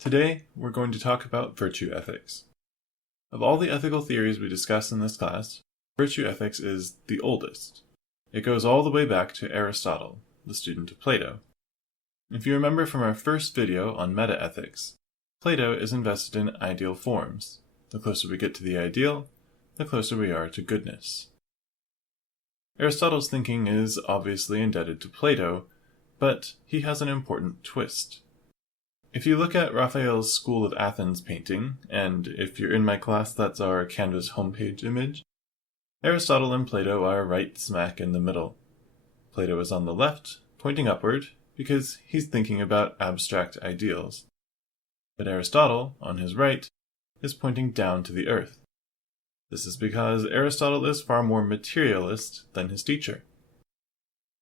Today, we're going to talk about virtue ethics. Of all the ethical theories we discuss in this class, virtue ethics is the oldest. It goes all the way back to Aristotle, the student of Plato. If you remember from our first video on metaethics, Plato is invested in ideal forms. The closer we get to the ideal, the closer we are to goodness. Aristotle's thinking is obviously indebted to Plato, but he has an important twist. If you look at Raphael's School of Athens painting, and if you're in my class that's our Canvas homepage image, Aristotle and Plato are right smack in the middle. Plato is on the left, pointing upward, because he's thinking about abstract ideals. But Aristotle, on his right, is pointing down to the earth. This is because Aristotle is far more materialist than his teacher.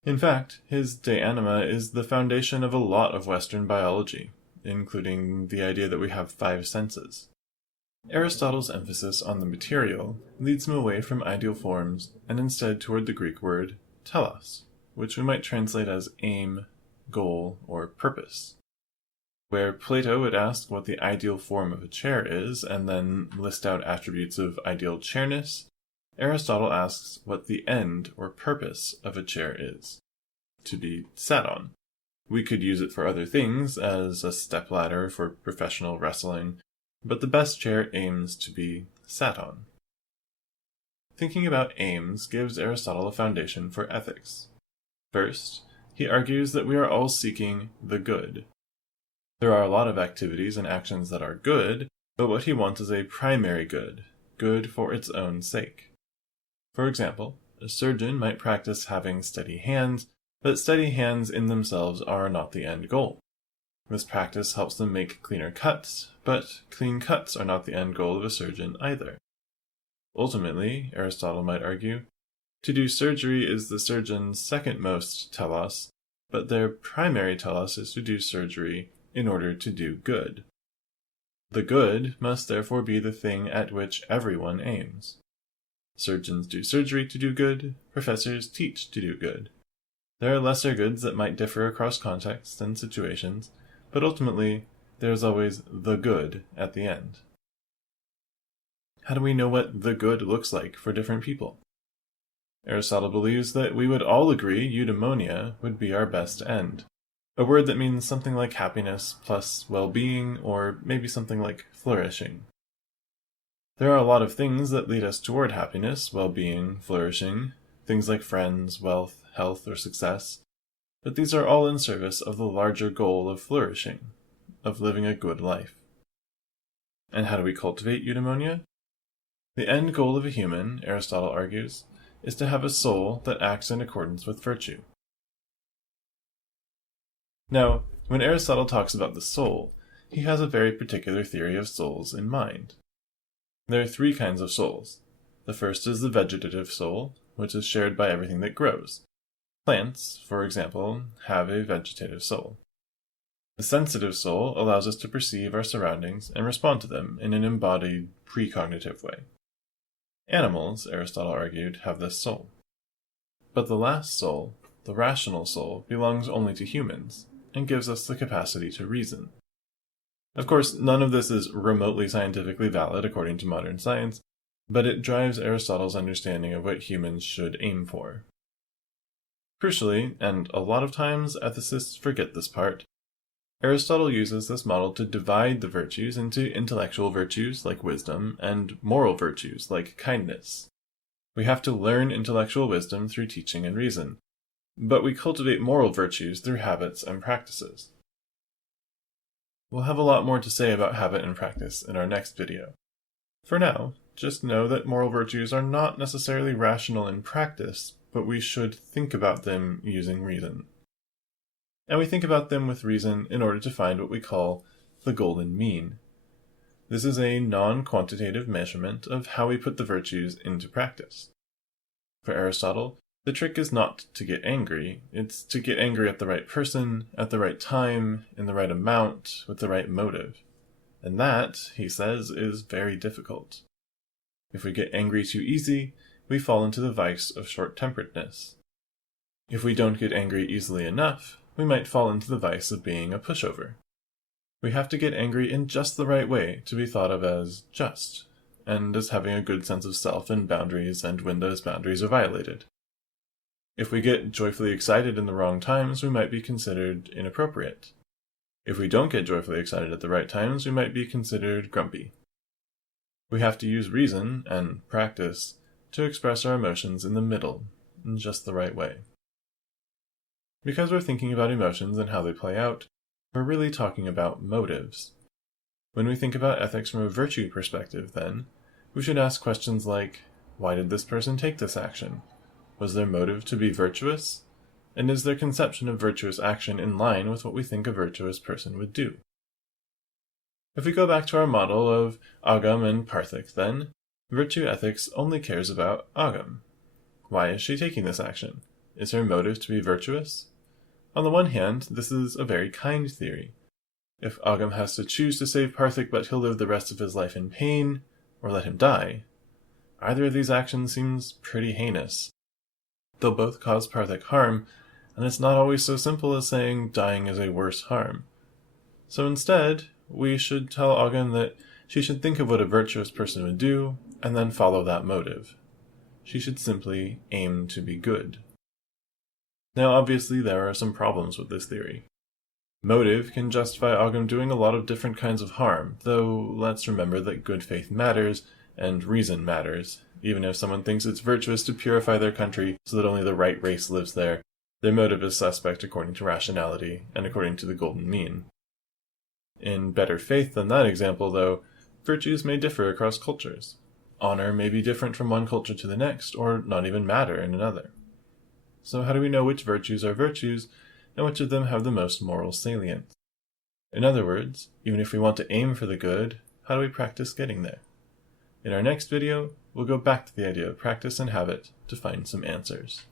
In fact, his De Anima is the foundation of a lot of Western biology, including the idea that we have 5 senses. Aristotle's emphasis on the material leads him away from ideal forms and instead toward the Greek word telos, which we might translate as aim, goal, or purpose. Where Plato would ask what the ideal form of a chair is and then list out attributes of ideal chairness, Aristotle asks what the end or purpose of a chair is: to be sat on. We could use it for other things, as a stepladder for professional wrestling, but the best chair aims to be sat on. Thinking about aims gives Aristotle a foundation for ethics. First, he argues that we are all seeking the good. There are a lot of activities and actions that are good, but what he wants is a primary good, good for its own sake. For example, a surgeon might practice having steady hands, but steady hands in themselves are not the end goal. This practice helps them make cleaner cuts, but clean cuts are not the end goal of a surgeon either. Ultimately, Aristotle might argue, to do surgery is the surgeon's second most telos, but their primary telos is to do surgery in order to do good. The good must therefore be the thing at which everyone aims. Surgeons do surgery to do good, professors teach to do good. There are lesser goods that might differ across contexts and situations, but ultimately, there is always the good at the end. How do we know what the good looks like for different people? Aristotle believes that we would all agree eudaimonia would be our best end, a word that means something like happiness plus well-being, or maybe something like flourishing. There are a lot of things that lead us toward happiness, well-being, flourishing, things like friends, wealth, health, or success, but these are all in service of the larger goal of flourishing, of living a good life. And how do we cultivate eudaimonia? The end goal of a human, Aristotle argues, is to have a soul that acts in accordance with virtue. Now, when Aristotle talks about the soul, he has a very particular theory of souls in mind. There are 3 kinds of souls. The first is the vegetative soul, which is shared by everything that grows. Plants, for example, have a vegetative soul. The sensitive soul allows us to perceive our surroundings and respond to them in an embodied, precognitive way. Animals, Aristotle argued, have this soul. But the last soul, the rational soul, belongs only to humans, and gives us the capacity to reason. Of course, none of this is remotely scientifically valid according to modern science, but it drives Aristotle's understanding of what humans should aim for. Crucially, and a lot of times ethicists forget this part, Aristotle uses this model to divide the virtues into intellectual virtues like wisdom and moral virtues like kindness. We have to learn intellectual wisdom through teaching and reason, but we cultivate moral virtues through habits and practices. We'll have a lot more to say about habit and practice in our next video. For now, just know that moral virtues are not necessarily rational in practice, but we should think about them using reason. And we think about them with reason in order to find what we call the golden mean. This is a non-quantitative measurement of how we put the virtues into practice. For Aristotle, the trick is not to get angry, it's to get angry at the right person, at the right time, in the right amount, with the right motive. And that, he says, is very difficult. If we get angry too easy, we fall into the vice of short-temperedness. If we don't get angry easily enough, we might fall into the vice of being a pushover. We have to get angry in just the right way to be thought of as just, and as having a good sense of self and boundaries and when those boundaries are violated. If we get joyfully excited in the wrong times, we might be considered inappropriate. If we don't get joyfully excited at the right times, we might be considered grumpy. We have to use reason and practice to express our emotions in the middle, in just the right way. Because we're thinking about emotions and how they play out, we're really talking about motives. When we think about ethics from a virtue perspective, then, we should ask questions like, why did this person take this action? Was their motive to be virtuous? And is their conception of virtuous action in line with what we think a virtuous person would do? If we go back to our model of agam and parthik, then, virtue ethics only cares about agam. Why is she taking this action? Is her motive to be virtuous? On the one hand, this is a very kind theory. If agam has to choose to save parthik but he'll live the rest of his life in pain, or let him die, either of these actions seems pretty heinous. They'll both cause parthik harm, and it's not always so simple as saying dying is a worse harm. So instead, we should tell agam that she should think of what a virtuous person would do, and then follow that motive. She should simply aim to be good. Now obviously there are some problems with this theory. Motive can justify agam doing a lot of different kinds of harm, though let's remember that good faith matters, and reason matters. Even if someone thinks it's virtuous to purify their country so that only the right race lives there, their motive is suspect according to rationality, and according to the golden mean. In better faith than that example, though, virtues may differ across cultures. Honor may be different from one culture to the next, or not even matter in another. So how do we know which virtues are virtues, and which of them have the most moral salience? In other words, even if we want to aim for the good, how do we practice getting there? In our next video, we'll go back to the idea of practice and habit to find some answers.